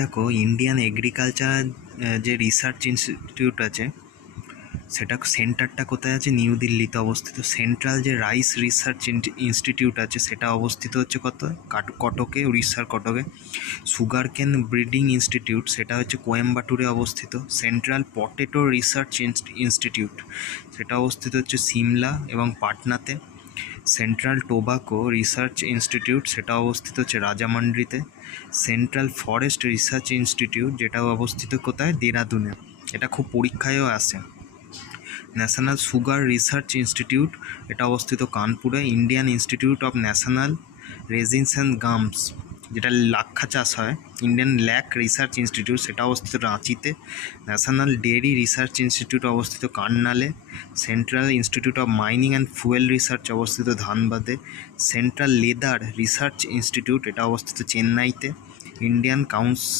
দেখো, Indian agriculture যে research institute আছে, সেটা সেন্টারটা কোথায় আছে? নিউ দিল্লিতে অবস্থিত। সেন্ট্রাল যে রাইস রিসার্চ ইনস্টিটিউট আছে, সেটা অবস্থিত হচ্ছে কটকে, উড়িষ্যার কটকে। সুগার কেন ব্রিডিং ইনস্টিটিউট, সেটা হচ্ছে কোয়েম্বাটুরে অবস্থিত। সেন্ট্রাল পটেটো রিসার্চ ইনস্টিটিউট, সেটা অবস্থিত হচ্ছে সিমলা এবং পাটনাতে। সেন্ট্রাল টোবাকো রিসার্চ ইনস্টিটিউট, সেটা অবস্থিত হচ্ছে রাজামান্ড্রিতে। সেন্ট্রাল ফরেস্ট রিসার্চ ইনস্টিটিউট, যেটা অবস্থিত কোথায়? দেরাদুনে। এটা খুব পরীক্ষায়ও আসে। ন্যাশনাল সুগার রিসার্চ ইনস্টিটিউট, এটা অবস্থিত কানপুরে। Indian institute of national resins and gums, যেটা লাক্ষা চাষ হয়, ইন্ডিয়ান ল্যাক রিসার্চ ইনস্টিটিউট, সেটা অবস্থিত রাঁচিতে। ন্যাশনাল ডেয়ারি রিসার্চ ইনস্টিটিউট অবস্থিত কান্নালে। Central institute of mining and fuel research অবস্থিত ধানবাদে। সেন্ট্রাল লেদার রিসার্চ ইনস্টিটিউট, এটা অবস্থিত চেন্নাইতে। Indian council